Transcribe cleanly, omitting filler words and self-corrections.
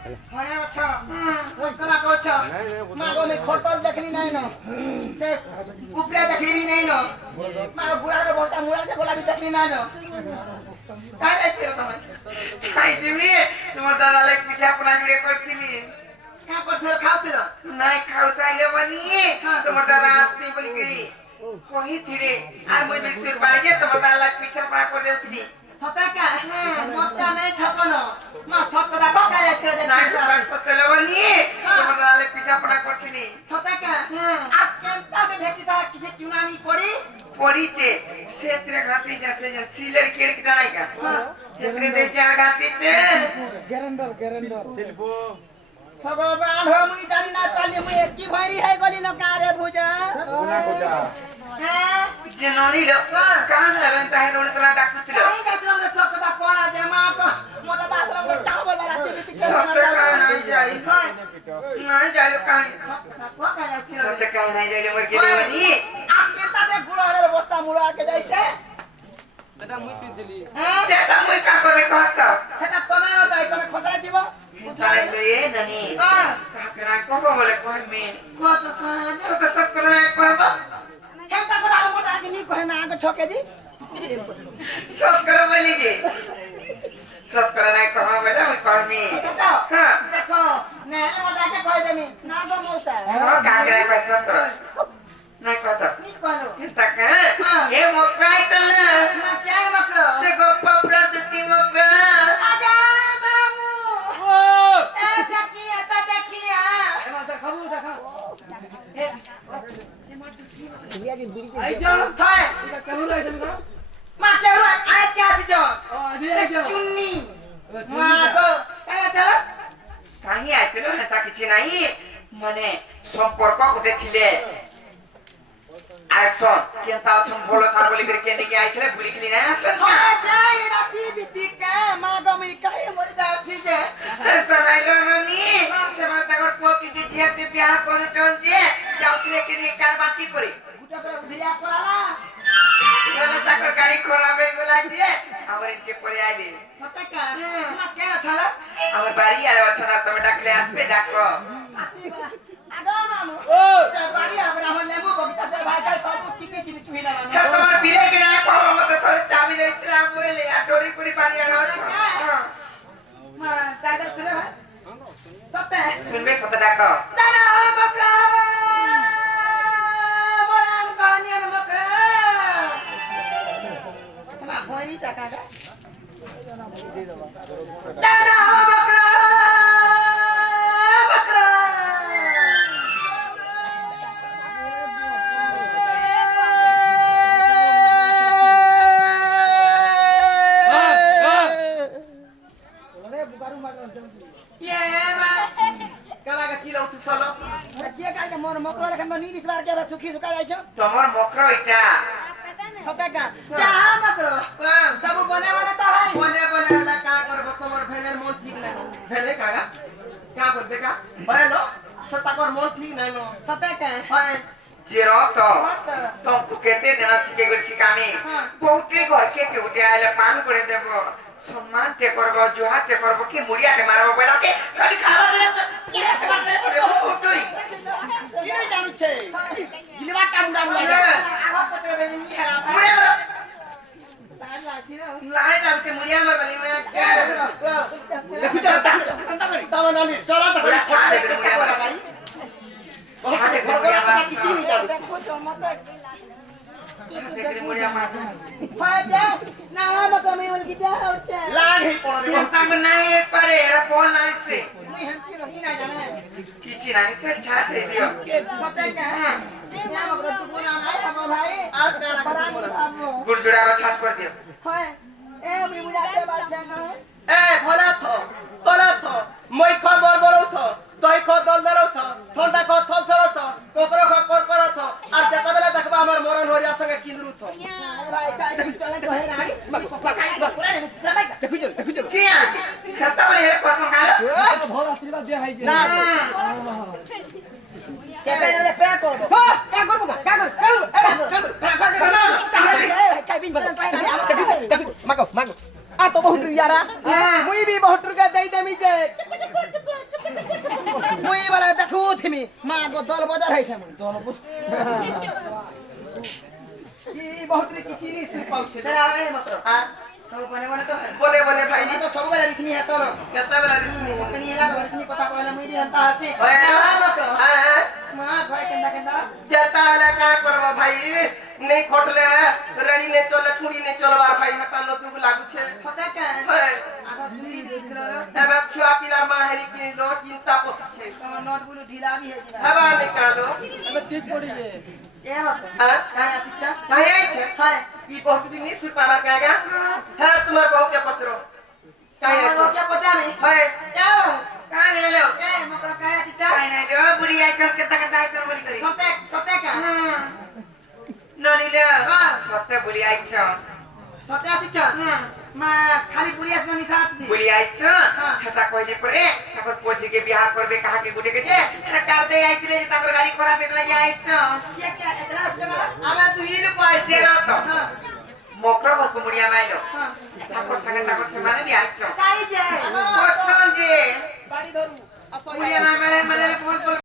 घरे अच्छा सकरा को अच्छा मागो में खोटल देखली नहीं न से ऊपरे देखली भी नहीं न मागो बुढ़ा रे बोलता मुड़ा के बोला भी देखली नहीं न काय ऐसे रो तमे काय जिमी तुम्हार दादा ले पिठा अपना जुड़े करतिली का करथो खाउते रो नहीं खाउताइले बनी तुम्हार दादा आसनी बोली करी कोही थिरे आर মই बिसुर बाळगे तुम्हार दादा ले पिठा अपना कर देउतली सताका मत्ता नहीं ठकनो मा ठकदा बका जाथिरो दे नाही सतले बनी तुम्हार दादा ले पिठा अपना करतिली सताका आ केंता से ढेकी सारा किसे चुनानी पड़ी पड़ीचे क्षेत्र घाटी जैसे जे सिलर केड़ की डालाई का क्षेत्र दे चार घाटी से गेरेंडर शिल्पो भगवान हो मुई जानी ना पाली मुई एक की भैरी है गली न कारे भुजा हां जननी लो कहां से लगन ताहे रोड तला डाकुतिलो नहीं डाकुलो रे सकदा पड़ा जे मा को मोटा दासरा को टावल राती बिती सत्य का नहीं जाई नहीं जाई लो काहे सकदा को का जाई सत्य का नहीं जाई लो मर के बनी आप केता से गुड़ाड़े रे बस्ता मुड़ा के जाई छे बेटा मुई पी दिली तेटा मुई का करे कहत का हेता तमे न जाई तमे खतरा जीवा तारे से ये ननी हां का करा को बोले कोई में को तो कहला सत सत करे कहबा हेता को आलो मोटा के नी कहे ना आगे छोके जी सत करे बोली जी सत करे ना कहा बोले मैं कह में हां देखो ने मोटा के कह देमी ना गो मौसा हां का करे को सत नहीं कहता नहीं कहलो हेता का हे मोकरा चल मैं क्या मकरो से गोपा प्रदति मोकरा आजा मामू ओ ए देखिए ता देखिए एमा देखाबू देखा ए से मार दिया के दूरी आई जा हाय इका कहू रहा है तुमका मा के रहा आय क्या थी जो ओ दिया जो चुन्नी मा को ए चलो काहे आइतलो हेता किछि नाही माने संपर्क गुटे थिले आसन केनता छम बोलो सार बोली करके निके आइथले भूली खली ना हां जाई राती बिती का मागो में काहे मर जासी जे तनाइलो ननी से मन तगर पोकी के जिया के ब्याह कर चल जे जाउतरे के नी कार बाटी परी गुटा पर उधिया पड़ाला बोले तकर गाड़ी खोला बे गोला जे हमर इनके परे आइले सतका मा केना छला हमर बारी आले वछना तमे डाकले आसबे डाको आगो मामू ओ से बाड़ी आबरा हम लेबो बगीचा दे भाई का सब चिपे चिपे चुहिला मानो के तोर बिले के ना कहबो मते थोड़े चाबी देइतला बोले आ डोरी कुरी बारी आला हां मा दादा सुने भाई सते सुनबे सते डाको दादा बकरा बरान कानियर बकरा मा भरी टाका का दादा बकरा बकरा मोर मकरो लेखन नी दिसबार के सुखी सुका जाय छ तमर मकरो इटा सतका क्या मकरो सब बने बने त है बने ला का करबो तमर भेलेर मन ठीक नै भेले कागा क्या बोलबे का बोलो सतकर मन ठीक नै नो सतका है जेरो तो तुमको कहते देना सिके गड़ सिकामी बहुते घर के उठे आले पान करे देबो सम्मान टे करबो जोहार टे करबो के मुड़िया टे मारबो बोला के खाली खावा दे के मार दे उठोई किने जानू छे गिलवा टामुडा मुला आगो पटे दे नी हरा मुड़े मर लाज लासी रे लाई लागते मुड़िया मार बली में देखु तो ठंडा करी तब ननी चला तो छाले के मुड़िया लगाई बहुत घर घर किछि नहीं जानू देखो तो मत मुड़िया मार फाजा ना मत में बोल की जा होचे लाग ही पड़ रे ता को नहीं एक पारे एरा फोन लाई से मुई हंती रही ना जाने किछि नहीं से छाट रे दियो सते का क्या मगर तू बोला नहीं हम भाई और काना गुड़जुड़ा को छाट कर दियो हाय ए मुड़िया के बात छना ए भला थो तोला थो মই ख बोल बोलो थो दही ख दल दरो थो ठंडा ख थल थरो थो कोकरो ख कर कर थो और जता बेला देखबा हमर मरण होरिया संगे किंदरू थो भाई काई चले कहे रानी काई बकुरा भाई देखु जो के आछे खत्ता बरे हे कसम कालो भोल आशीर्वाद दे हाई जे ना के पे पे करबो का करबो का कर काई बिन बता देखु मागो आ तो बहुत यारा मुई भी बहुत रुपया दे देमी जे মুই বলে দেখু থিমি মা গো দল বাজার হইছে মুই দল কি বহুত কি চিনি সু পাউছে तेरा आवे मात्र हां तो बने बने तो बोले बोले भाई আমি তো সব বেলা রিসমি হেতো केता बेला रिसनी মতে নিয়ে লাগা রিসমি কথা কইলে মুই দিনতা আছে होय मात्र हां মা ঘরে কেন্দা কেন্দা जाता वाला का करबा भाई नहीं खोटले रणी ने चले छुरी ने चलबार भाई हटा लो तू लागू छे সতে কে होय আগা শুনি চিত্র एबे छुआ पिलार मा हेली के लो चिंता पोसी छे তোমার নোট গুলো ঢিলা বি হইছে हवा निकालो এবার ঠিক পড়ি যে এ মত हां কায়া চিচ্ছা काहे छे হয় ई बहुत दिन नहीं सुर पावर कागा हां तुम्हार बहू के पत्रो काहे আমার छे ওকে পটা নেই होय যাও काहे ले लो এ মকর কায়া চিচ্ছা काहे नहीं लो बुढ़ी आई चल के तक दाई चल बोली करी সতে সতে কা ननी ले हां सत्य बुढ़ी आई चल সতে চিচ্ছা মা খালি পুরি আসো নিসাত দি बुढ़ी आई चल हटा कहले परे ताकर पोछी के बियाह करबे कहा के गुडे के जे एना कर दे आई चले ताकर गाड़ी खराब एकला जे आई चल কে কে একলা আসবে না आबे 2 रुपया चेरो तो হ্যাঁ मोकरो घर को मुड़िया माइलो হ্যাঁ ताकर संगे ताकर से माने भी आई चल কাই যে कोचन जे বাড়ি ধরু আসো मुड़िया ना माने बोल बोल